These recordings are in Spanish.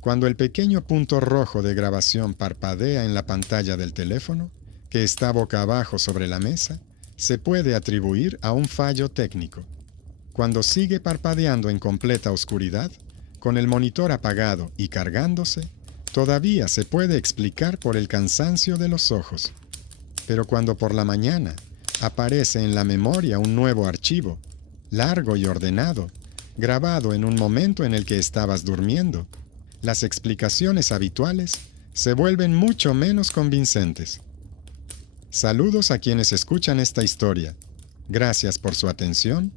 Cuando el pequeño punto rojo de grabación parpadea en la pantalla del teléfono, que está boca abajo sobre la mesa, se puede atribuir a un fallo técnico. Cuando sigue parpadeando en completa oscuridad, con el monitor apagado y cargándose, todavía se puede explicar por el cansancio de los ojos. Pero cuando por la mañana aparece en la memoria un nuevo archivo, largo y ordenado, grabado en un momento en el que estabas durmiendo, las explicaciones habituales se vuelven mucho menos convincentes. Saludos a quienes escuchan esta historia. Gracias por su atención.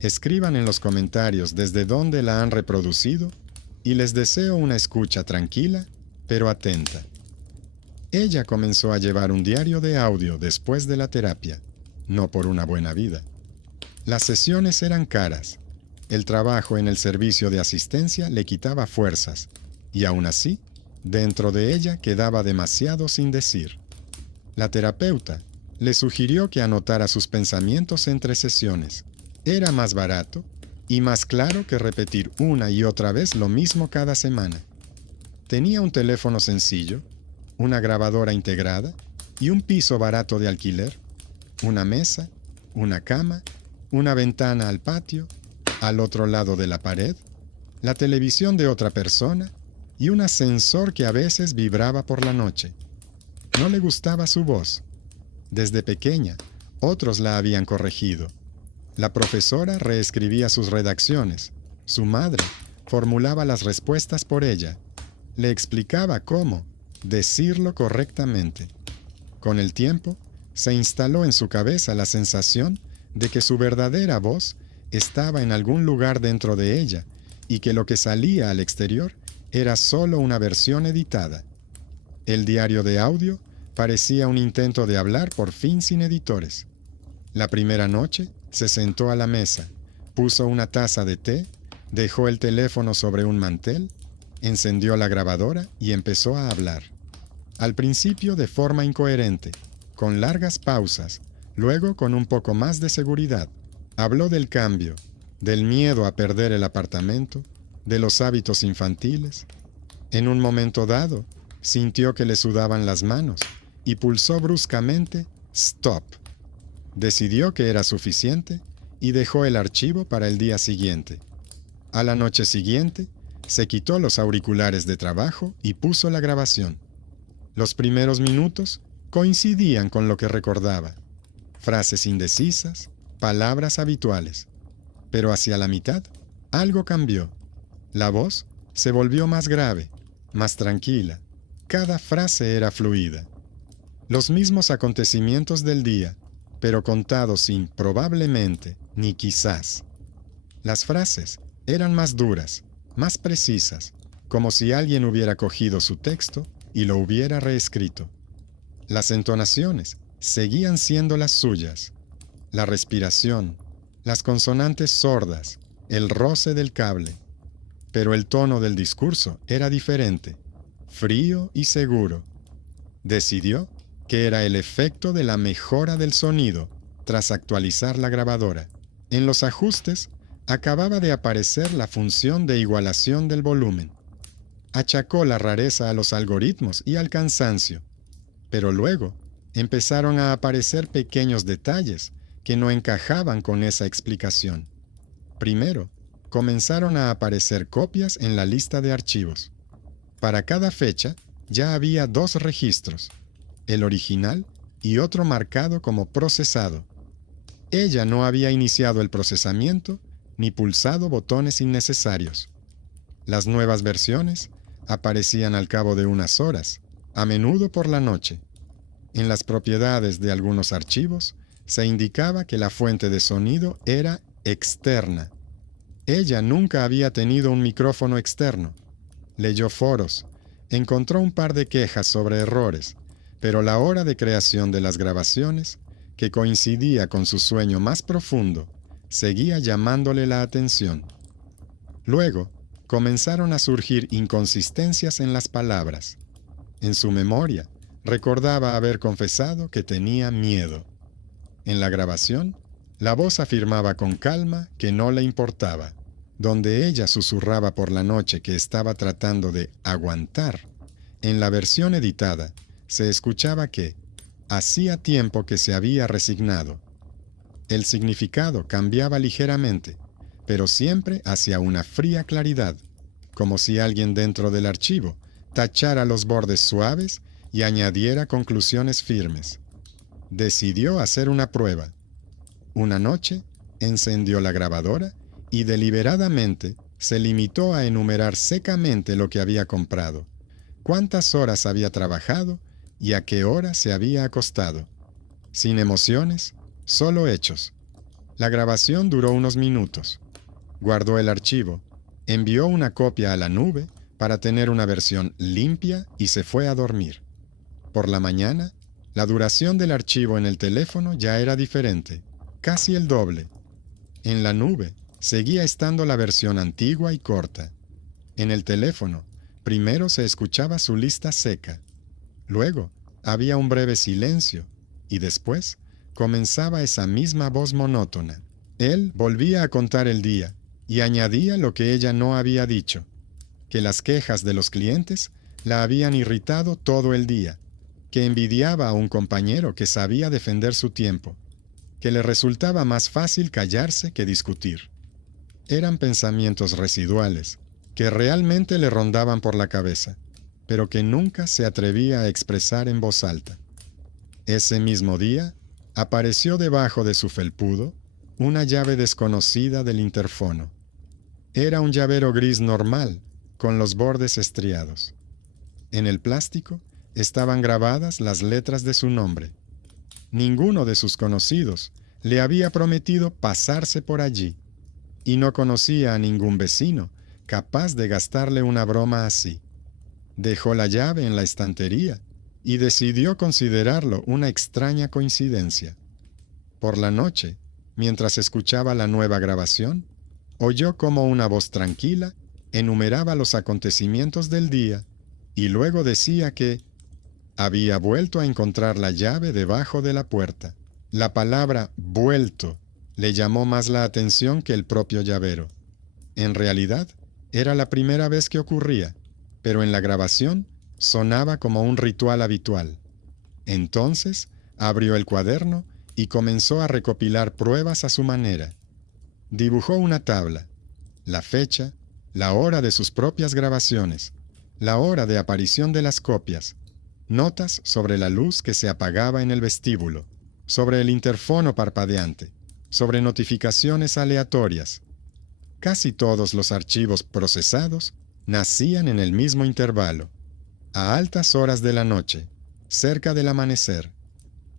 Escriban en los comentarios desde dónde la han reproducido y les deseo una escucha tranquila, pero atenta. Ella comenzó a llevar un diario de audio después de la terapia, no por una buena vida. Las sesiones eran caras. El trabajo en el servicio de asistencia le quitaba fuerzas, y aún así, dentro de ella quedaba demasiado sin decir. La terapeuta le sugirió que anotara sus pensamientos entre sesiones. Era más barato y más claro que repetir una y otra vez lo mismo cada semana. Tenía un teléfono sencillo, una grabadora integrada y un piso barato de alquiler, una mesa, una cama, una ventana al patio, al otro lado de la pared, la televisión de otra persona y un ascensor que a veces vibraba por la noche. No le gustaba su voz. Desde pequeña, otros la habían corregido. La profesora reescribía sus redacciones. Su madre formulaba las respuestas por ella. Le explicaba cómo decirlo correctamente. Con el tiempo, se instaló en su cabeza la sensación de que su verdadera voz estaba en algún lugar dentro de ella y que lo que salía al exterior era solo una versión editada. El diario de audio parecía un intento de hablar por fin sin editores. La primera noche se sentó a la mesa, puso una taza de té, dejó el teléfono sobre un mantel, encendió la grabadora y empezó a hablar. Al principio de forma incoherente, con largas pausas, luego con un poco más de seguridad. Habló del cambio, del miedo a perder el apartamento, de los hábitos infantiles. En un momento dado, sintió que le sudaban las manos y pulsó bruscamente "Stop". Decidió que era suficiente y dejó el archivo para el día siguiente. A la noche siguiente, se quitó los auriculares de trabajo y puso la grabación. Los primeros minutos coincidían con lo que recordaba. Frases indecisas, palabras habituales. Pero hacia la mitad, algo cambió. La voz se volvió más grave, más tranquila. Cada frase era fluida. Los mismos acontecimientos del día, pero contados sin probablemente ni quizás. Las frases eran más duras, más precisas, como si alguien hubiera cogido su texto y lo hubiera reescrito. Las entonaciones seguían siendo las suyas. La respiración, las consonantes sordas, el roce del cable. Pero el tono del discurso era diferente, frío y seguro. Decidió que era el efecto de la mejora del sonido tras actualizar la grabadora. En los ajustes acababa de aparecer la función de igualación del volumen. Achacó la rareza a los algoritmos y al cansancio, pero luego empezaron a aparecer pequeños detalles que no encajaban con esa explicación. Primero, comenzaron a aparecer copias en la lista de archivos. Para cada fecha ya había 2 registros, el original y otro marcado como procesado. Ella no había iniciado el procesamiento ni pulsado botones innecesarios. Las nuevas versiones aparecían al cabo de unas horas, a menudo por la noche. En las propiedades de algunos archivos se indicaba que la fuente de sonido era externa. Ella nunca había tenido un micrófono externo. Leyó foros, encontró un par de quejas sobre errores, pero la hora de creación de las grabaciones, que coincidía con su sueño más profundo, seguía llamándole la atención. Luego, comenzaron a surgir inconsistencias en las palabras. En su memoria, recordaba haber confesado que tenía miedo. En la grabación, la voz afirmaba con calma que no le importaba. donde ella susurraba por la noche que estaba tratando de aguantar, en la versión editada se escuchaba que hacía tiempo que se había resignado. El significado cambiaba ligeramente, pero siempre hacia una fría claridad, como si alguien dentro del archivo tachara los bordes suaves y añadiera conclusiones firmes. Decidió hacer una prueba. Una noche, encendió la grabadora y deliberadamente se limitó a enumerar secamente lo que había comprado, cuántas horas había trabajado y a qué hora se había acostado. Sin emociones, solo hechos. La grabación duró unos minutos. Guardó el archivo, envió una copia a la nube para tener una versión limpia y se fue a dormir. Por la mañana, la duración del archivo en el teléfono ya era diferente, casi el doble. En la nube seguía estando la versión antigua y corta. En el teléfono, primero se escuchaba su lista seca. Luego, había un breve silencio y después comenzaba esa misma voz monótona. Él volvía a contar el día y añadía lo que ella no había dicho, que las quejas de los clientes la habían irritado todo el día, que envidiaba a un compañero que sabía defender su tiempo, que le resultaba más fácil callarse que discutir. Eran pensamientos residuales, que realmente le rondaban por la cabeza, pero que nunca se atrevía a expresar en voz alta. Ese mismo día, apareció debajo de su felpudo una llave desconocida del interfono. Era un llavero gris normal, con los bordes estriados. En el plástico estaban grabadas las letras de su nombre. Ninguno de sus conocidos le había prometido pasarse por allí, y no conocía a ningún vecino capaz de gastarle una broma así. Dejó la llave en la estantería y decidió considerarlo una extraña coincidencia. Por la noche, mientras escuchaba la nueva grabación, oyó como una voz tranquila enumeraba los acontecimientos del día y luego decía que había vuelto a encontrar la llave debajo de la puerta. La palabra vuelto le llamó más la atención que el propio llavero. En realidad, era la primera vez que ocurría, pero en la grabación sonaba como un ritual habitual. Entonces, abrió el cuaderno y comenzó a recopilar pruebas a su manera. Dibujó una tabla, la fecha, la hora de sus propias grabaciones, la hora de aparición de las copias, notas sobre la luz que se apagaba en el vestíbulo, sobre el interfono parpadeante, sobre notificaciones aleatorias. Casi todos los archivos procesados nacían en el mismo intervalo, a altas horas de la noche, cerca del amanecer.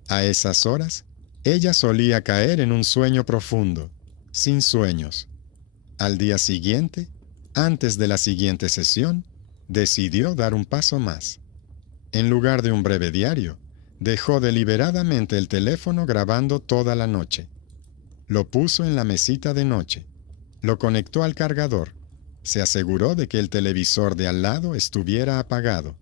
A esas horas, ella solía caer en un sueño profundo, sin sueños. Al día siguiente, antes de la siguiente sesión, decidió dar un paso más. En lugar de un breve diario, dejó deliberadamente el teléfono grabando toda la noche. Lo puso en la mesita de noche. Lo conectó al cargador. Se aseguró de que el televisor de al lado estuviera apagado,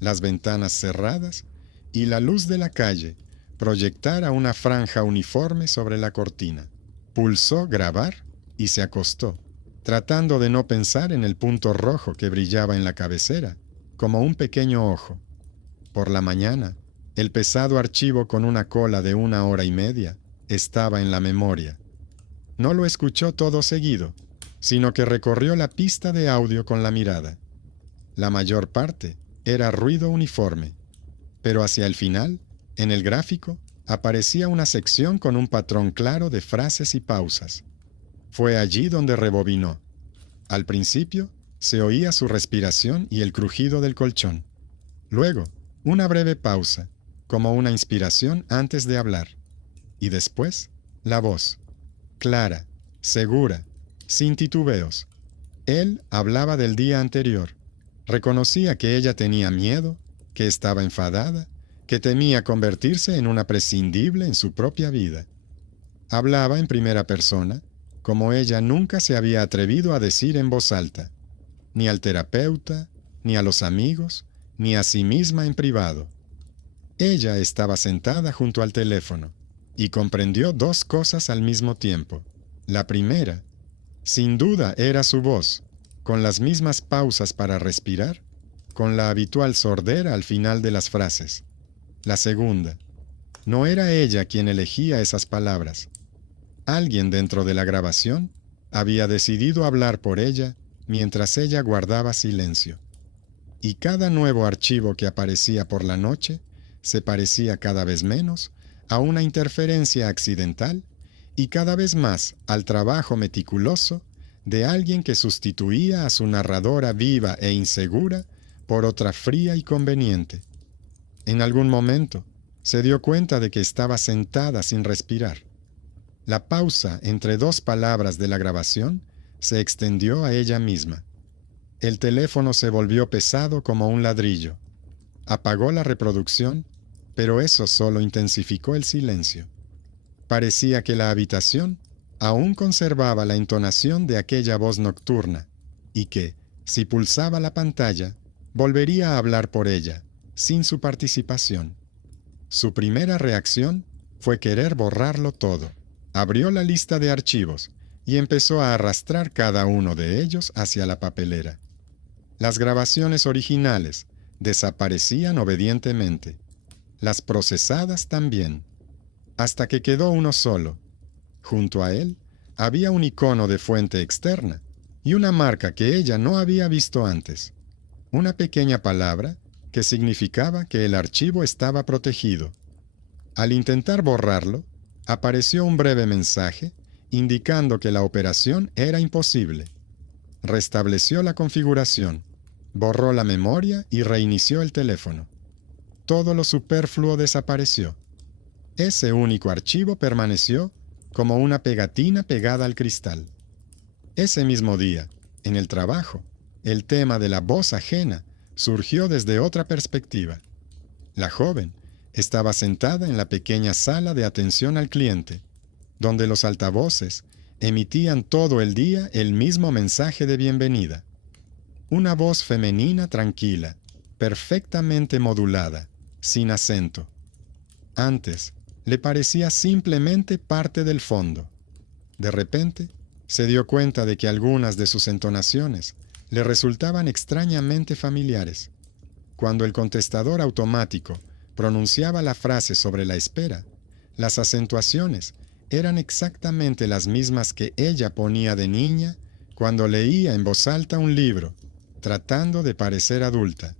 las ventanas cerradas y la luz de la calle proyectara una franja uniforme sobre la cortina. Pulsó grabar y se acostó, tratando de no pensar en el punto rojo que brillaba en la cabecera, como un pequeño ojo. Por la mañana, el pesado archivo con una cola de 1 hora y media estaba en la memoria. No lo escuchó todo seguido, sino que recorrió la pista de audio con la mirada. La mayor parte era ruido uniforme, pero hacia el final, en el gráfico, aparecía una sección con un patrón claro de frases y pausas. Fue allí donde rebobinó. Al principio, se oía su respiración y el crujido del colchón. Luego, una breve pausa, como una inspiración antes de hablar. Y después, la voz, clara, segura, sin titubeos. Él hablaba del día anterior. Reconocía que ella tenía miedo, que estaba enfadada, que temía convertirse en una prescindible en su propia vida. Hablaba en primera persona, como ella nunca se había atrevido a decir en voz alta, ni al terapeuta, ni a los amigos, ni a sí misma en privado. Ella estaba sentada junto al teléfono y comprendió dos cosas al mismo tiempo. La primera, Sin duda era su voz, con las mismas pausas para respirar, con la habitual sordera al final de las frases. La segunda. No era ella quien elegía esas palabras. Alguien dentro de la grabación había decidido hablar por ella mientras ella guardaba silencio. Y cada nuevo archivo que aparecía por la noche se parecía cada vez menos a una interferencia accidental y cada vez más al trabajo meticuloso de alguien que sustituía a su narradora viva e insegura por otra fría y conveniente. En algún momento se dio cuenta de que estaba sentada sin respirar. La pausa entre dos palabras de la grabación se extendió a ella misma. El teléfono se volvió pesado como un ladrillo. Apagó la reproducción, pero eso solo intensificó el silencio. Parecía que la habitación aún conservaba la entonación de aquella voz nocturna, y que, si pulsaba la pantalla, volvería a hablar por ella, sin su participación. Su primera reacción fue querer borrarlo todo. Abrió la lista de archivos y empezó a arrastrar cada uno de ellos hacia la papelera. Las grabaciones originales desaparecían obedientemente. Las procesadas también, hasta que quedó uno solo. Junto a él había un icono de fuente externa y una marca que ella no había visto antes. Una pequeña palabra que significaba que el archivo estaba protegido. Al intentar borrarlo, apareció un breve mensaje indicando que la operación era imposible. Restableció la configuración, borró la memoria y reinició el teléfono. Todo lo superfluo desapareció. Ese único archivo permaneció como una pegatina pegada al cristal. Ese mismo día, en el trabajo, el tema de la voz ajena surgió desde otra perspectiva. La joven estaba sentada en la pequeña sala de atención al cliente, donde los altavoces emitían todo el día el mismo mensaje de bienvenida. Una voz femenina tranquila, perfectamente modulada, sin acento. Antes, le parecía simplemente parte del fondo. De repente, se dio cuenta de que algunas de sus entonaciones le resultaban extrañamente familiares. Cuando el contestador automático pronunciaba la frase sobre la espera, las acentuaciones eran exactamente las mismas que ella ponía de niña cuando leía en voz alta un libro, tratando de parecer adulta.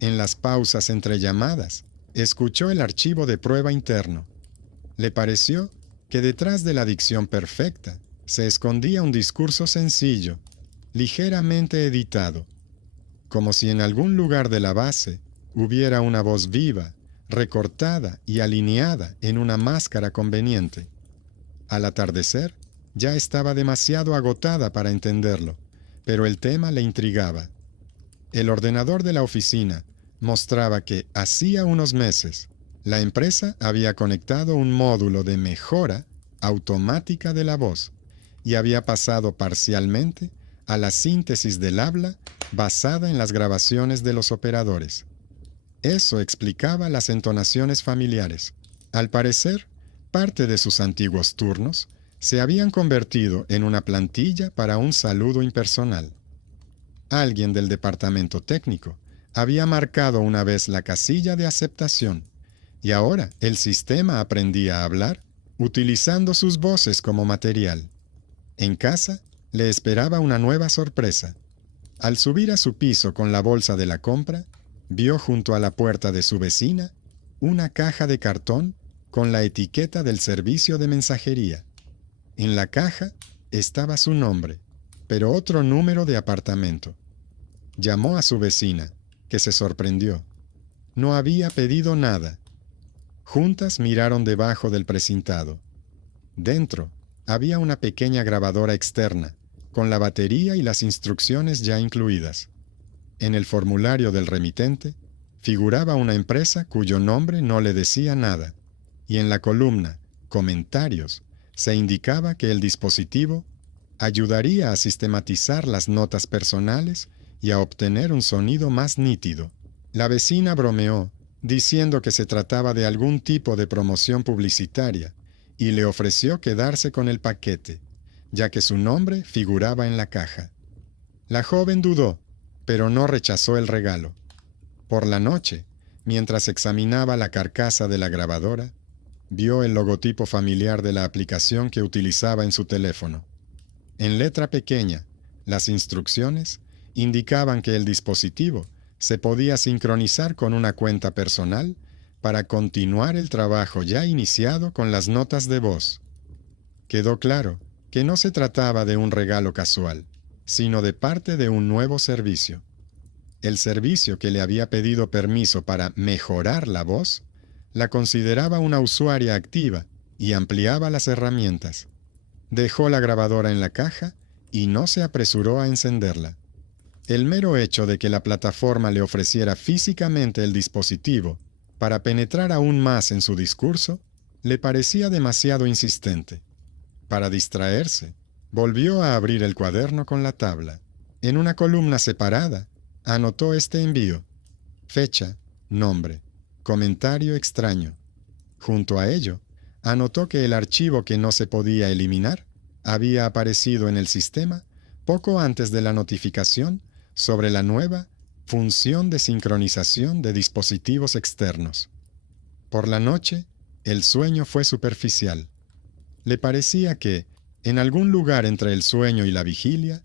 En las pausas entre llamadas, escuchó el archivo de prueba interno. Le pareció que detrás de la dicción perfecta se escondía un discurso sencillo, ligeramente editado, como si en algún lugar de la base hubiera una voz viva, recortada y alineada en una máscara conveniente. Al atardecer, ya estaba demasiado agotada para entenderlo, pero el tema le intrigaba. El ordenador de la oficina mostraba que hacía unos meses la empresa había conectado un módulo de mejora automática de la voz y había pasado parcialmente a la síntesis del habla basada en las grabaciones de los operadores. Eso explicaba las entonaciones familiares. Al parecer, parte de sus antiguos turnos se habían convertido en una plantilla para un saludo impersonal. Alguien del departamento técnico había marcado una vez la casilla de aceptación y ahora el sistema aprendía a hablar utilizando sus voces como material. En casa le esperaba una nueva sorpresa. Al subir a su piso con la bolsa de la compra, vio junto a la puerta de su vecina una caja de cartón con la etiqueta del servicio de mensajería. En la caja estaba su nombre, pero otro número de apartamento. Llamó a su vecina, que se sorprendió. No había pedido nada. Juntas miraron debajo del precintado. Dentro había una pequeña grabadora externa, con la batería y las instrucciones ya incluidas. En el formulario del remitente figuraba una empresa cuyo nombre no le decía nada, y en la columna Comentarios se indicaba que el dispositivo ayudaría a sistematizar las notas personales y a obtener un sonido más nítido. La vecina bromeó, diciendo que se trataba de algún tipo de promoción publicitaria, y le ofreció quedarse con el paquete, ya que su nombre figuraba en la caja. La joven dudó, pero no rechazó el regalo. Por la noche, mientras examinaba la carcasa de la grabadora, vio el logotipo familiar de la aplicación que utilizaba en su teléfono. En letra pequeña, las instrucciones indicaban que el dispositivo se podía sincronizar con una cuenta personal para continuar el trabajo ya iniciado con las notas de voz. Quedó claro que no se trataba de un regalo casual, sino de parte de un nuevo servicio. El servicio que le había pedido permiso para mejorar la voz, la consideraba una usuaria activa y ampliaba las herramientas. Dejó la grabadora en la caja y no se apresuró a encenderla. El mero hecho de que la plataforma le ofreciera físicamente el dispositivo para penetrar aún más en su discurso, le parecía demasiado insistente. Para distraerse, volvió a abrir el cuaderno con la tabla. En una columna separada, anotó este envío: fecha, nombre, comentario extraño. Junto a ello, anotó que el archivo que no se podía eliminar había aparecido en el sistema poco antes de la notificación sobre la nueva función de sincronización de dispositivos externos. Por la noche, el sueño fue superficial. Le parecía que, en algún lugar entre el sueño y la vigilia,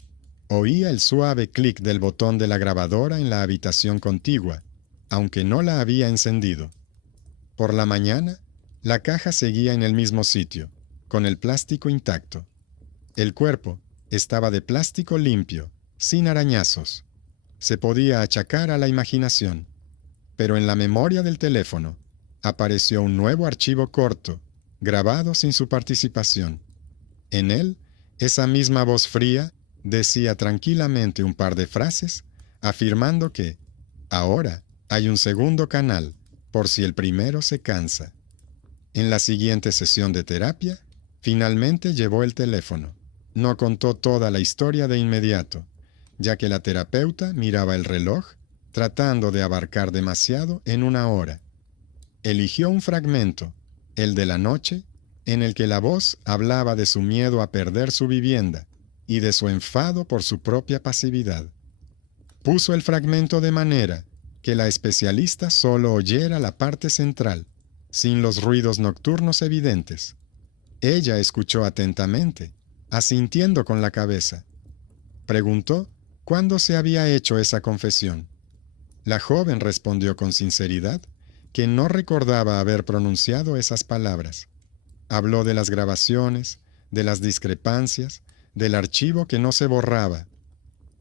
oía el suave clic del botón de la grabadora en la habitación contigua, aunque no la había encendido. Por la mañana, la caja seguía en el mismo sitio, con el plástico intacto. El cuerpo estaba de plástico limpio, sin arañazos. Se podía achacar a la imaginación. Pero en la memoria del teléfono apareció un nuevo archivo corto, grabado sin su participación. En él, esa misma voz fría decía tranquilamente un par de frases, afirmando que ahora hay un segundo canal, por si el primero se cansa. En la siguiente sesión de terapia, finalmente llevó el teléfono. No contó toda la historia de inmediato, ya que la terapeuta miraba el reloj, tratando de abarcar demasiado en una hora. Eligió un fragmento, el de la noche, en el que la voz hablaba de su miedo a perder su vivienda y de su enfado por su propia pasividad. Puso el fragmento de manera que la especialista solo oyera la parte central, sin los ruidos nocturnos evidentes. Ella escuchó atentamente, asintiendo con la cabeza. Preguntó cuándo se había hecho esa confesión. La joven respondió con sinceridad que no recordaba haber pronunciado esas palabras. Habló de las grabaciones, de las discrepancias, del archivo que no se borraba.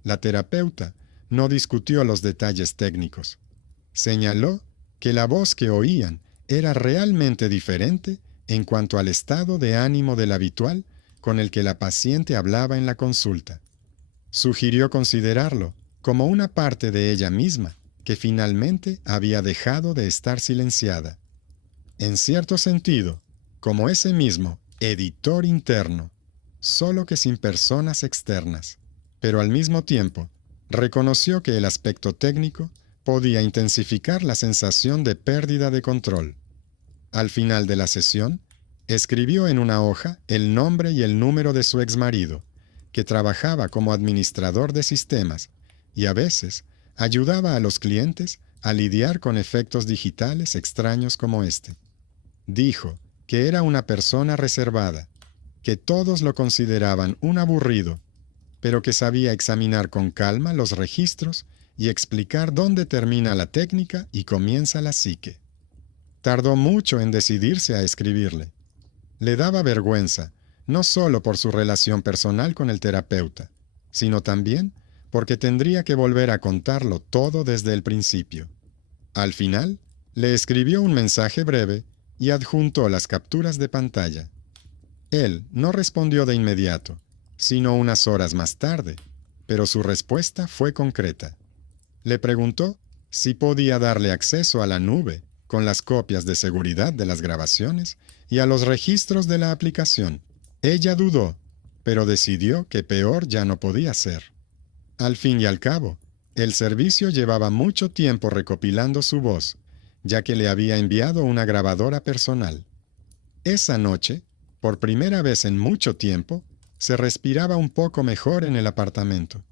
La terapeuta no discutió los detalles técnicos. Señaló que la voz que oían era realmente diferente en cuanto al estado de ánimo del habitual con el que la paciente hablaba en la consulta. Sugirió considerarlo como una parte de ella misma que finalmente había dejado de estar silenciada. En cierto sentido, como ese mismo editor interno, solo que sin personas externas, pero al mismo tiempo reconoció que el aspecto técnico podía intensificar la sensación de pérdida de control. Al final de la sesión, escribió en una hoja el nombre y el número de su exmarido, que trabajaba como administrador de sistemas y a veces ayudaba a los clientes a lidiar con efectos digitales extraños como este. Dijo que era una persona reservada, que todos lo consideraban un aburrido, pero que sabía examinar con calma los registros y explicar dónde termina la técnica y comienza la psique. Tardó mucho en decidirse a escribirle. Le daba vergüenza, no solo por su relación personal con el terapeuta, sino también porque tendría que volver a contarlo todo desde el principio. Al final, le escribió un mensaje breve y adjuntó las capturas de pantalla. Él no respondió de inmediato, sino unas horas más tarde, pero su respuesta fue concreta. Le preguntó si podía darle acceso a la nube con las copias de seguridad de las grabaciones y a los registros de la aplicación. Ella dudó, pero decidió que peor ya no podía ser. Al fin y al cabo, el servicio llevaba mucho tiempo recopilando su voz, ya que le había enviado una grabadora personal. Esa noche, por primera vez en mucho tiempo, se respiraba un poco mejor en el apartamento.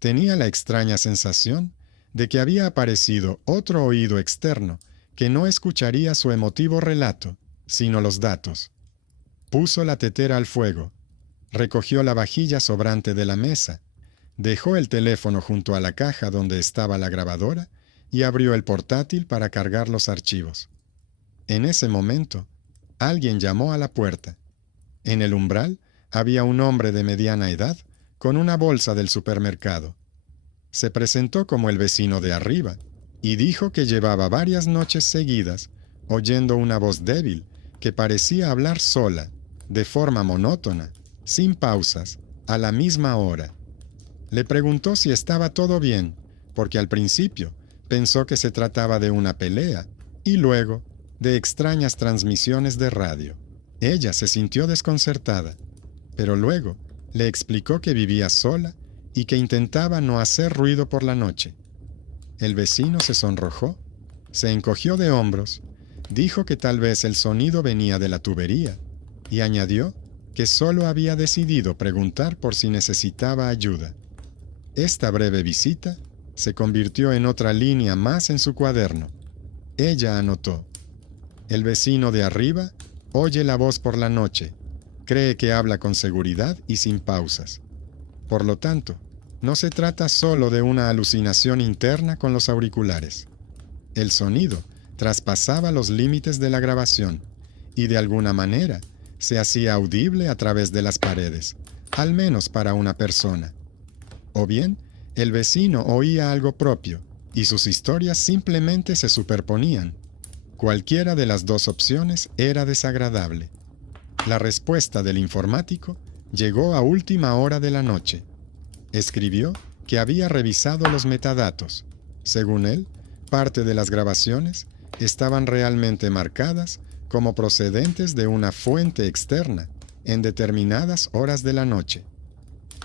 Tenía la extraña sensación de que había aparecido otro oído externo que no escucharía su emotivo relato, sino los datos. Puso la tetera al fuego, recogió la vajilla sobrante de la mesa, dejó el teléfono junto a la caja donde estaba la grabadora y abrió el portátil para cargar los archivos. En ese momento, alguien llamó a la puerta. En el umbral había un hombre de mediana edad con una bolsa del supermercado. Se presentó como el vecino de arriba y dijo que llevaba varias noches seguidas oyendo una voz débil que parecía hablar sola, de forma monótona, sin pausas, a la misma hora. Le preguntó si estaba todo bien, porque al principio pensó que se trataba de una pelea y luego de extrañas transmisiones de radio. Ella se sintió desconcertada, pero luego le explicó que vivía sola y que intentaba no hacer ruido por la noche. El vecino se sonrojó, se encogió de hombros, dijo que tal vez el sonido venía de la tubería y añadió que solo había decidido preguntar por si necesitaba ayuda. Esta breve visita se convirtió en otra línea más en su cuaderno. Ella anotó: el vecino de arriba oye la voz por la noche, cree que habla con seguridad y sin pausas. Por lo tanto, no se trata solo de una alucinación interna con los auriculares. El sonido traspasaba los límites de la grabación y de alguna manera se hacía audible a través de las paredes, al menos para una persona. O bien, el vecino oía algo propio y sus historias simplemente se superponían. Cualquiera de las dos opciones era desagradable. La respuesta del informático llegó a última hora de la noche. Escribió que había revisado los metadatos. Según él, parte de las grabaciones estaban realmente marcadas como procedentes de una fuente externa en determinadas horas de la noche.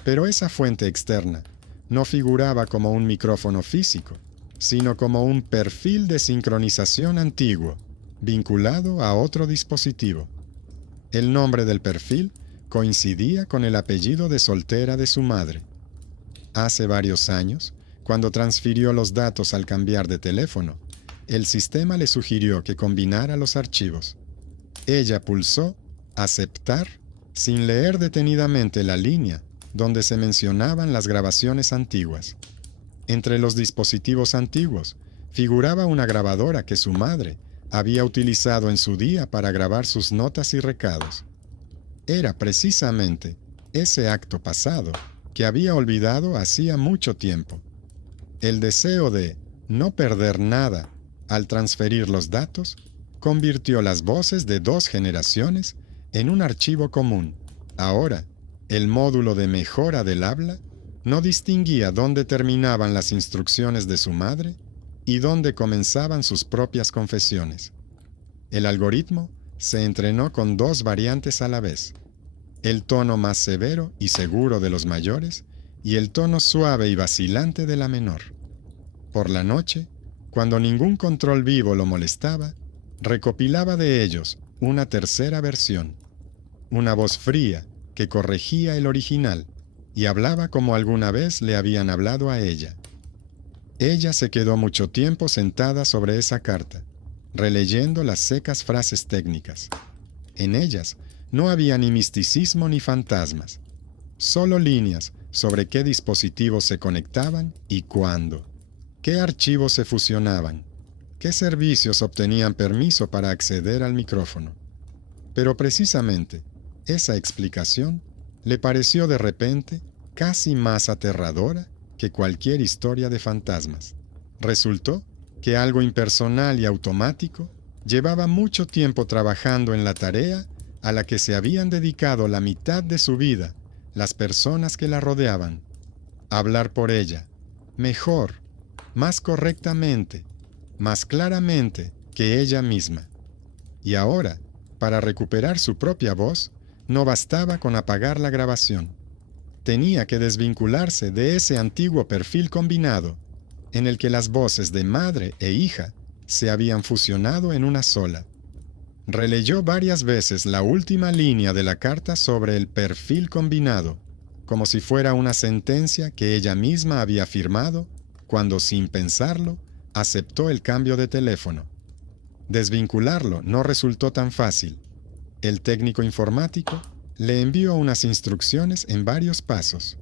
Pero esa fuente externa no figuraba como un micrófono físico, sino como un perfil de sincronización antiguo, vinculado a otro dispositivo. El nombre del perfil coincidía con el apellido de soltera de su madre. Hace varios años, cuando transfirió los datos al cambiar de teléfono, el sistema le sugirió que combinara los archivos. Ella pulsó «Aceptar» sin leer detenidamente la línea donde se mencionaban las grabaciones antiguas. Entre los dispositivos antiguos figuraba una grabadora que su madre había utilizado en su día para grabar sus notas y recados. Era precisamente ese acto pasado que había olvidado hacía mucho tiempo. El deseo de no perder nada al transferir los datos convirtió las voces de dos generaciones en un archivo común. Ahora, el módulo de mejora del habla no distinguía dónde terminaban las instrucciones de su madre y dónde comenzaban sus propias confesiones. El algoritmo se entrenó con dos variantes a la vez: el tono más severo y seguro de los mayores y el tono suave y vacilante de la menor. Por la noche, cuando ningún control vivo lo molestaba, recopilaba de ellos una tercera versión, una voz fría que corregía el original y hablaba como alguna vez le habían hablado a ella. Ella se quedó mucho tiempo sentada sobre esa carta, releyendo las secas frases técnicas. En ellas no había ni misticismo ni fantasmas, solo líneas sobre qué dispositivos se conectaban y cuándo, qué archivos se fusionaban, qué servicios obtenían permiso para acceder al micrófono. Pero precisamente esa explicación le pareció de repente casi más aterradora que cualquier historia de fantasmas. Resultó que algo impersonal y automático llevaba mucho tiempo trabajando en la tarea a la que se habían dedicado la mitad de su vida las personas que la rodeaban: hablar por ella, mejor, más correctamente, más claramente que ella misma. Y ahora, para recuperar su propia voz, no bastaba con apagar la grabación. Tenía que desvincularse de ese antiguo perfil combinado, en el que las voces de madre e hija se habían fusionado en una sola. Releyó varias veces la última línea de la carta sobre el perfil combinado, como si fuera una sentencia que ella misma había firmado cuando, sin pensarlo, aceptó el cambio de teléfono. Desvincularlo no resultó tan fácil. El técnico informático le envió unas instrucciones en varios pasos.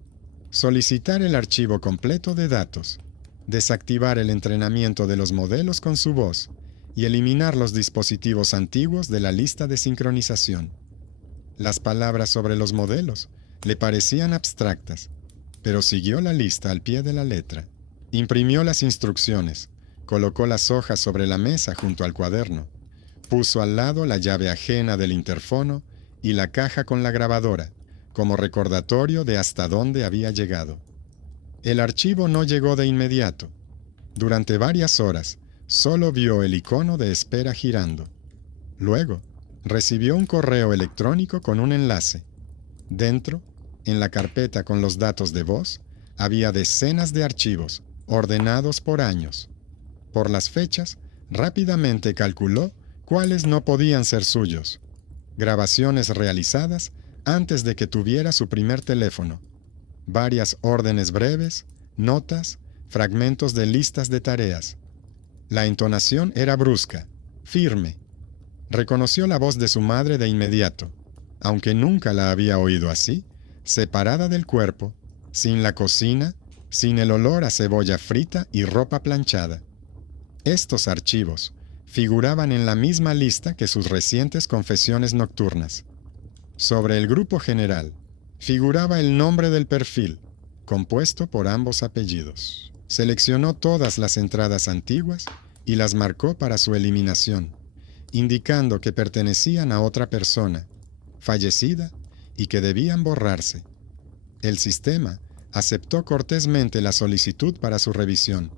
Solicitar el archivo completo de datos, desactivar el entrenamiento de los modelos con su voz y eliminar los dispositivos antiguos de la lista de sincronización. Las palabras sobre los modelos le parecían abstractas, pero siguió la lista al pie de la letra. Imprimió las instrucciones, colocó las hojas sobre la mesa junto al cuaderno, puso al lado la llave ajena del interfono y la caja con la grabadora, como recordatorio de hasta dónde había llegado. El archivo no llegó de inmediato. Durante varias horas, solo vio el icono de espera girando. Luego, recibió un correo electrónico con un enlace. Dentro, en la carpeta con los datos de voz, había decenas de archivos, ordenados por años. Por las fechas, rápidamente calculó cuáles no podían ser suyos. Grabaciones realizadas antes de que tuviera su primer teléfono. Varias órdenes breves, notas, fragmentos de listas de tareas. La entonación era brusca, firme. Reconoció la voz de su madre de inmediato, aunque nunca la había oído así, separada del cuerpo, sin la cocina, sin el olor a cebolla frita y ropa planchada. Estos archivos figuraban en la misma lista que sus recientes confesiones nocturnas. Sobre el grupo general, figuraba el nombre del perfil, compuesto por ambos apellidos. Seleccionó todas las entradas antiguas y las marcó para su eliminación, indicando que pertenecían a otra persona, fallecida, y que debían borrarse. El sistema aceptó cortésmente la solicitud para su revisión,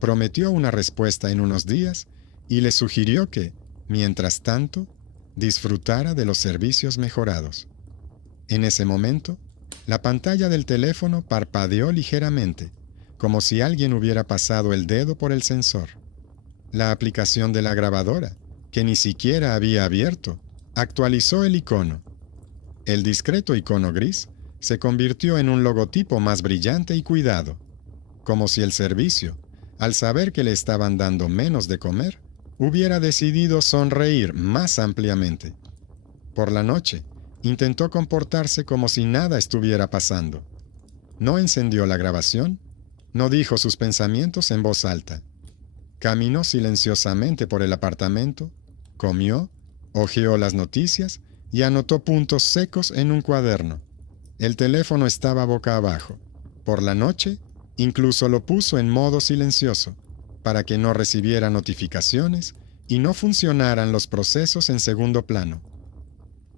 prometió una respuesta en unos días y le sugirió que, mientras tanto, disfrutara de los servicios mejorados. En ese momento, la pantalla del teléfono parpadeó ligeramente, como si alguien hubiera pasado el dedo por el sensor. La aplicación de la grabadora, que ni siquiera había abierto, actualizó el icono. El discreto icono gris se convirtió en un logotipo más brillante y cuidado, como si el servicio, al saber que le estaban dando menos de comer, hubiera decidido sonreír más ampliamente. Por la noche, intentó comportarse como si nada estuviera pasando. No encendió la grabación, no dijo sus pensamientos en voz alta. Caminó silenciosamente por el apartamento, comió, hojeó las noticias y anotó puntos secos en un cuaderno. El teléfono estaba boca abajo. Por la noche, incluso lo puso en modo silencioso, para que no recibiera notificaciones y no funcionaran los procesos en segundo plano.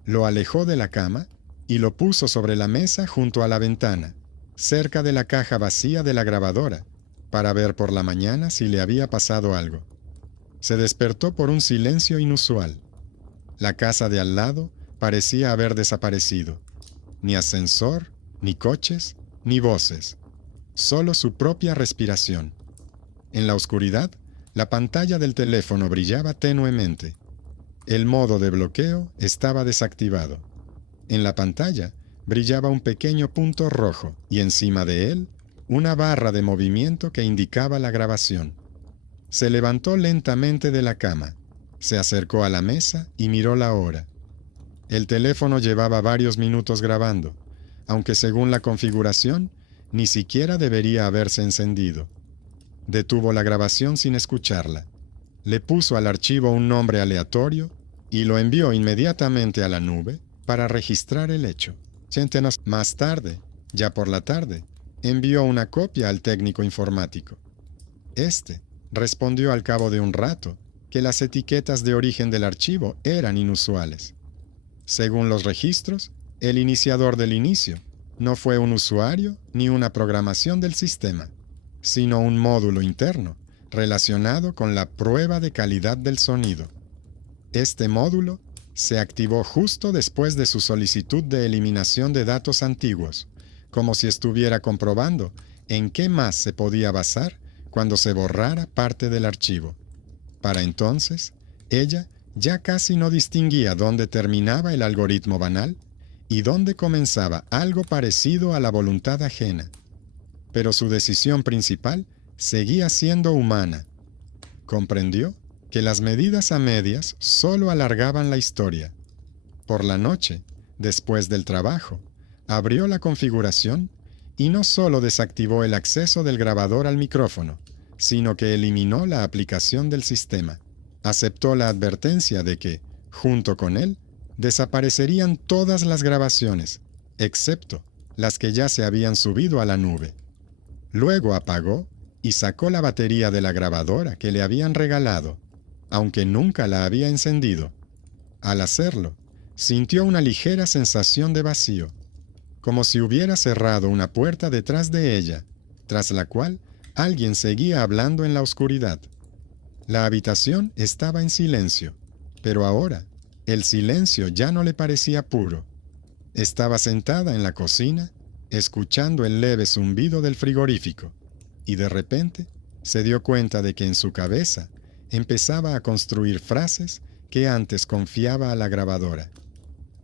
Lo alejó de la cama y lo puso sobre la mesa junto a la ventana, cerca de la caja vacía de la grabadora, para ver por la mañana si le había pasado algo. Se despertó por un silencio inusual. La casa de al lado parecía haber desaparecido. Ni ascensor, ni coches, ni voces. Solo su propia respiración. En la oscuridad, la pantalla del teléfono brillaba tenuemente. El modo de bloqueo estaba desactivado. En la pantalla brillaba un pequeño punto rojo y encima de él una barra de movimiento que indicaba la grabación. Se levantó lentamente de la cama, se acercó a la mesa y miró la hora. El teléfono llevaba varios minutos grabando, aunque según la configuración, ni siquiera debería haberse encendido. Detuvo la grabación sin escucharla. Le puso al archivo un nombre aleatorio y lo envió inmediatamente a la nube para registrar el hecho. Centenas más tarde, ya por la tarde, envió una copia al técnico informático. Este respondió al cabo de un rato que las etiquetas de origen del archivo eran inusuales. Según los registros, el iniciador del inicio no fue un usuario ni una programación del sistema, sino un módulo interno relacionado con la prueba de calidad del sonido. Este módulo se activó justo después de su solicitud de eliminación de datos antiguos, como si estuviera comprobando en qué más se podía basar cuando se borrara parte del archivo. Para entonces, ella ya casi no distinguía dónde terminaba el algoritmo banal y dónde comenzaba algo parecido a la voluntad ajena. Pero su decisión principal seguía siendo humana. Comprendió que las medidas a medias solo alargaban la historia. Por la noche, después del trabajo, abrió la configuración y no solo desactivó el acceso del grabador al micrófono, sino que eliminó la aplicación del sistema. Aceptó la advertencia de que, junto con él, desaparecerían todas las grabaciones, excepto las que ya se habían subido a la nube. Luego apagó y sacó la batería de la grabadora que le habían regalado, aunque nunca la había encendido. Al hacerlo, sintió una ligera sensación de vacío, como si hubiera cerrado una puerta detrás de ella, tras la cual alguien seguía hablando en la oscuridad. La habitación estaba en silencio, pero ahora el silencio ya no le parecía puro. Estaba sentada en la cocina, escuchando el leve zumbido del frigorífico, y de repente se dio cuenta de que en su cabeza empezaba a construir frases que antes confiaba a la grabadora.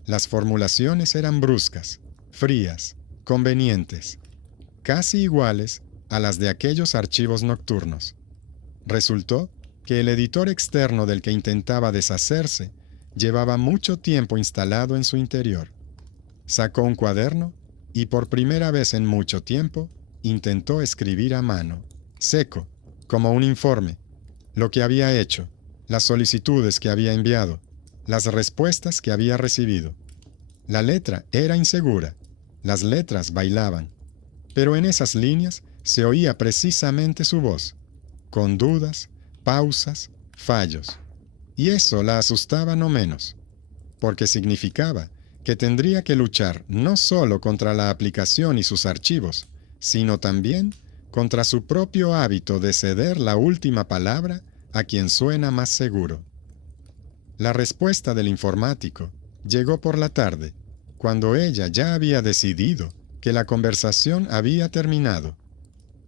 Las formulaciones eran bruscas, frías, convenientes, casi iguales a las de aquellos archivos nocturnos. Resultó que el editor externo del que intentaba deshacerse llevaba mucho tiempo instalado en su interior. Sacó un cuaderno y por primera vez en mucho tiempo intentó escribir a mano, seco, como un informe, lo que había hecho, las solicitudes que había enviado, las respuestas que había recibido. La letra era insegura, las letras bailaban, pero en esas líneas se oía precisamente su voz, con dudas, pausas, fallos. Y eso la asustaba no menos, porque significaba que tendría que luchar no solo contra la aplicación y sus archivos, sino también contra su propio hábito de ceder la última palabra a quien suena más seguro. La respuesta del informático llegó por la tarde, cuando ella ya había decidido que la conversación había terminado.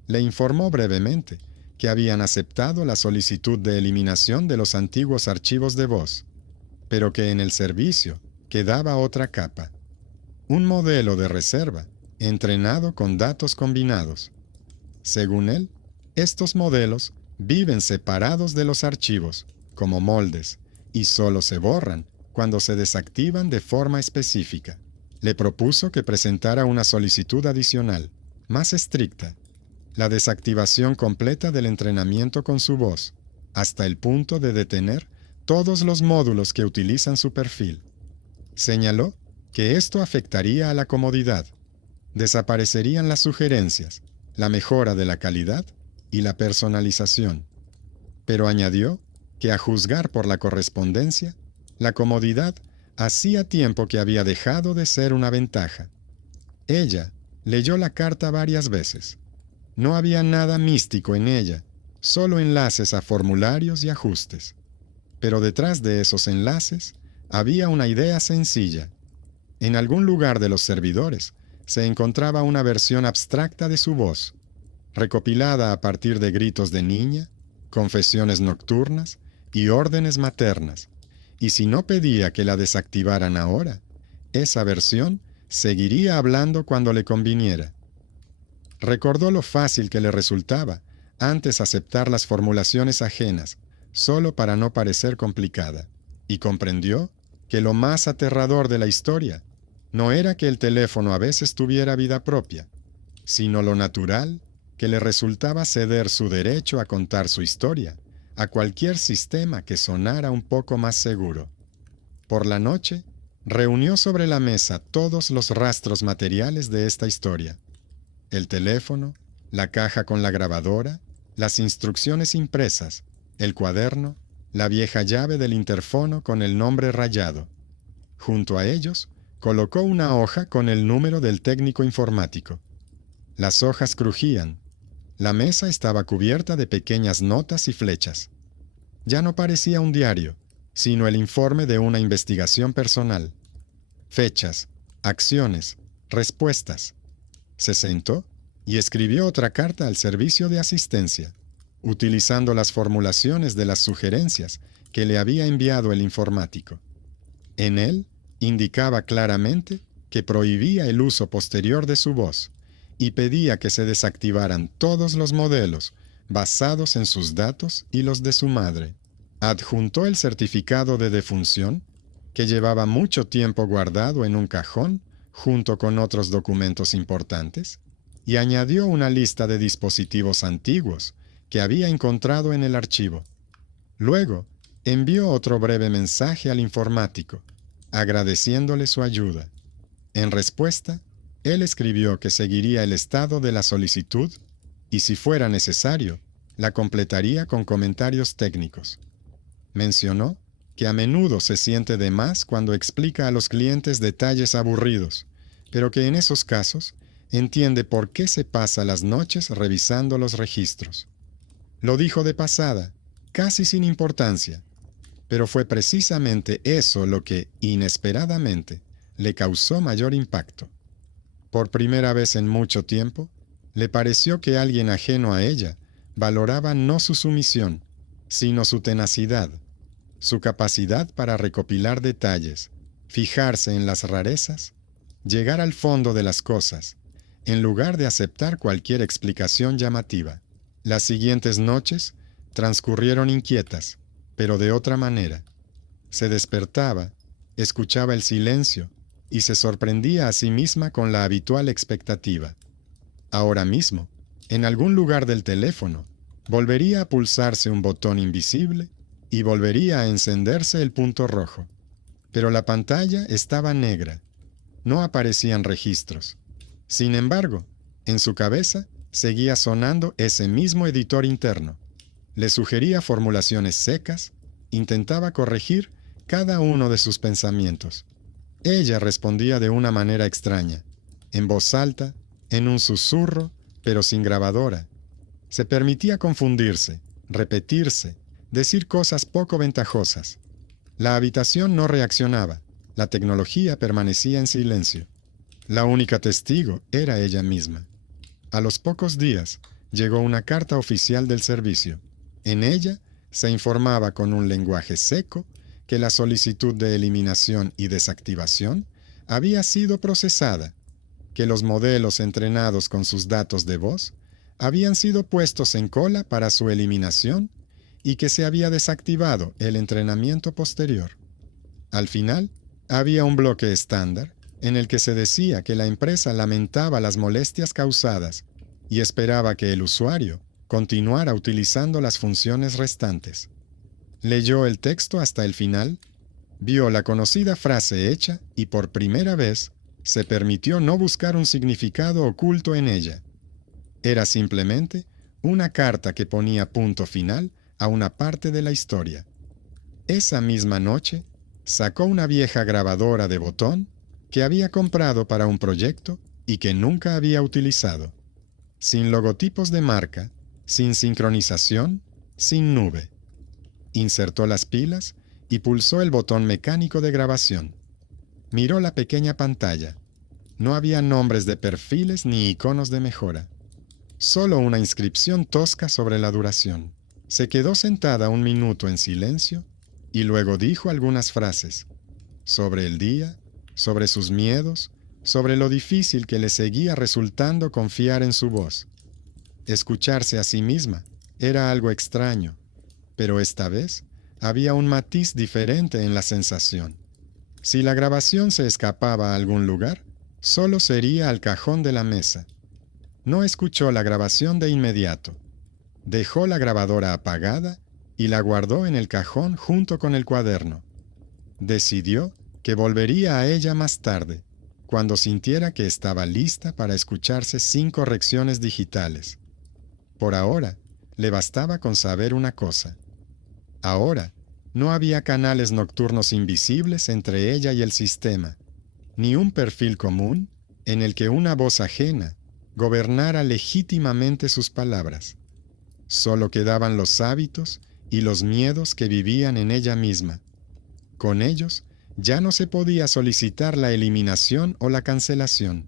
Le informó brevemente que habían aceptado la solicitud de eliminación de los antiguos archivos de voz, pero que en el servicio quedaba otra capa, un modelo de reserva entrenado con datos combinados. Según él, estos modelos viven separados de los archivos, como moldes, y solo se borran cuando se desactivan de forma específica. Le propuso que presentara una solicitud adicional, más estricta, la desactivación completa del entrenamiento con su voz, hasta el punto de detener todos los módulos que utilizan su perfil. Señaló que esto afectaría a la comodidad, desaparecerían las sugerencias, la mejora de la calidad y la personalización. Pero añadió que a juzgar por la correspondencia, la comodidad hacía tiempo que había dejado de ser una ventaja. Ella leyó la carta varias veces. No había nada místico en ella, solo enlaces a formularios y ajustes. Pero detrás de esos enlaces había una idea sencilla. En algún lugar de los servidores se encontraba una versión abstracta de su voz, recopilada a partir de gritos de niña, confesiones nocturnas y órdenes maternas, y si no pedía que la desactivaran ahora, esa versión seguiría hablando cuando le conviniera. Recordó lo fácil que le resultaba antes aceptar las formulaciones ajenas, solo para no parecer complicada, y comprendió que lo más aterrador de la historia no era que el teléfono a veces tuviera vida propia, sino lo natural que le resultaba ceder su derecho a contar su historia a cualquier sistema que sonara un poco más seguro. Por la noche, reunió sobre la mesa todos los rastros materiales de esta historia: el teléfono, la caja con la grabadora, las instrucciones impresas, el cuaderno, la vieja llave del interfono con el nombre rayado. Junto a ellos, colocó una hoja con el número del técnico informático. Las hojas crujían. La mesa estaba cubierta de pequeñas notas y flechas. Ya no parecía un diario, sino el informe de una investigación personal. Fechas, acciones, respuestas. Se sentó y escribió otra carta al servicio de asistencia, utilizando las formulaciones de las sugerencias que le había enviado el informático. En él indicaba claramente que prohibía el uso posterior de su voz y pedía que se desactivaran todos los modelos basados en sus datos y los de su madre. Adjuntó el certificado de defunción, que llevaba mucho tiempo guardado en un cajón junto con otros documentos importantes, y añadió una lista de dispositivos antiguos que había encontrado en el archivo. Luego, envió otro breve mensaje al informático, agradeciéndole su ayuda. En respuesta, él escribió que seguiría el estado de la solicitud y, si fuera necesario, la completaría con comentarios técnicos. Mencionó que a menudo se siente de más cuando explica a los clientes detalles aburridos, pero que en esos casos entiende por qué se pasa las noches revisando los registros. Lo dijo de pasada, casi sin importancia, pero fue precisamente eso lo que, inesperadamente, le causó mayor impacto. Por primera vez en mucho tiempo, le pareció que alguien ajeno a ella valoraba no su sumisión, sino su tenacidad, su capacidad para recopilar detalles, fijarse en las rarezas, llegar al fondo de las cosas, en lugar de aceptar cualquier explicación llamativa. Las siguientes noches transcurrieron inquietas, pero de otra manera. Se despertaba, escuchaba el silencio y se sorprendía a sí misma con la habitual expectativa. Ahora mismo, en algún lugar del teléfono, volvería a pulsarse un botón invisible y volvería a encenderse el punto rojo. Pero la pantalla estaba negra. No aparecían registros. Sin embargo, en su cabeza seguía sonando ese mismo editor interno. Le sugería formulaciones secas, intentaba corregir cada uno de sus pensamientos. Ella respondía de una manera extraña, en voz alta, en un susurro, pero sin grabadora. Se permitía confundirse, repetirse, decir cosas poco ventajosas. La habitación no reaccionaba, la tecnología permanecía en silencio. La única testigo era ella misma. A los pocos días llegó una carta oficial del servicio. En ella se informaba con un lenguaje seco que la solicitud de eliminación y desactivación había sido procesada, que los modelos entrenados con sus datos de voz habían sido puestos en cola para su eliminación y que se había desactivado el entrenamiento posterior. Al final, había un bloque estándar en el que se decía que la empresa lamentaba las molestias causadas y esperaba que el usuario continuara utilizando las funciones restantes. Leyó el texto hasta el final, vio la conocida frase hecha y por primera vez se permitió no buscar un significado oculto en ella. Era simplemente una carta que ponía punto final a una parte de la historia. Esa misma noche, sacó una vieja grabadora de botón que había comprado para un proyecto y que nunca había utilizado. Sin logotipos de marca, sin sincronización, sin nube. Insertó las pilas y pulsó el botón mecánico de grabación. Miró la pequeña pantalla. No había nombres de perfiles ni iconos de mejora. Solo una inscripción tosca sobre la duración. Se quedó sentada un minuto en silencio y luego dijo algunas frases. Sobre el día, sobre sus miedos, sobre lo difícil que le seguía resultando confiar en su voz. Escucharse a sí misma era algo extraño, pero esta vez había un matiz diferente en la sensación. Si la grabación se escapaba a algún lugar, solo sería al cajón de la mesa. No escuchó la grabación de inmediato. Dejó la grabadora apagada y la guardó en el cajón junto con el cuaderno. Decidió que volvería a ella más tarde, cuando sintiera que estaba lista para escucharse sin correcciones digitales. Por ahora, le bastaba con saber una cosa. Ahora, no había canales nocturnos invisibles entre ella y el sistema, ni un perfil común en el que una voz ajena gobernara legítimamente sus palabras. Solo quedaban los hábitos y los miedos que vivían en ella misma. Con ellos ya no se podía solicitar la eliminación o la cancelación.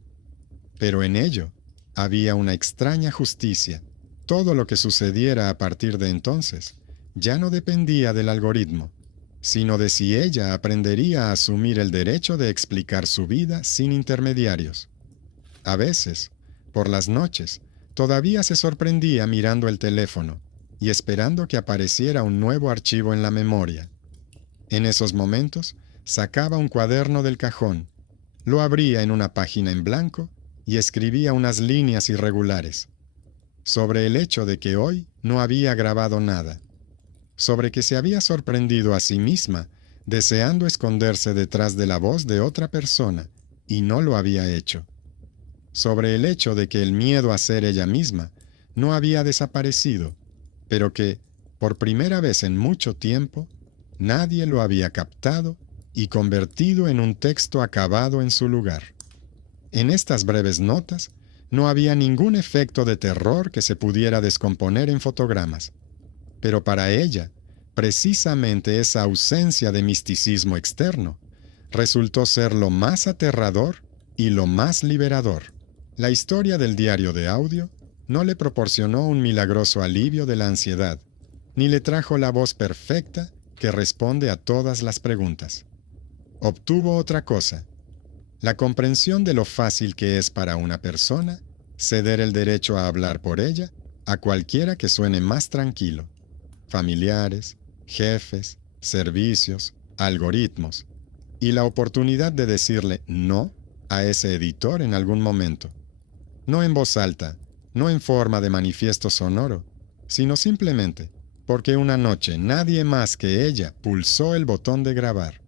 Pero en ello había una extraña justicia. Todo lo que sucediera a partir de entonces ya no dependía del algoritmo, sino de si ella aprendería a asumir el derecho de explicar su vida sin intermediarios. A veces, por las noches, todavía se sorprendía mirando el teléfono y esperando que apareciera un nuevo archivo en la memoria. En esos momentos, sacaba un cuaderno del cajón, lo abría en una página en blanco y escribía unas líneas irregulares sobre el hecho de que hoy no había grabado nada, sobre que se había sorprendido a sí misma deseando esconderse detrás de la voz de otra persona y no lo había hecho, sobre el hecho de que el miedo a ser ella misma no había desaparecido, pero que, por primera vez en mucho tiempo, nadie lo había captado y convertido en un texto acabado en su lugar. En estas breves notas no había ningún efecto de terror que se pudiera descomponer en fotogramas, pero para ella, precisamente esa ausencia de misticismo externo resultó ser lo más aterrador y lo más liberador. La historia del diario de audio no le proporcionó un milagroso alivio de la ansiedad, ni le trajo la voz perfecta que responde a todas las preguntas. Obtuvo otra cosa: la comprensión de lo fácil que es para una persona ceder el derecho a hablar por ella a cualquiera que suene más tranquilo. Familiares, jefes, servicios, algoritmos, y la oportunidad de decirle no a ese editor en algún momento. No en voz alta, no en forma de manifiesto sonoro, sino simplemente porque una noche nadie más que ella pulsó el botón de grabar.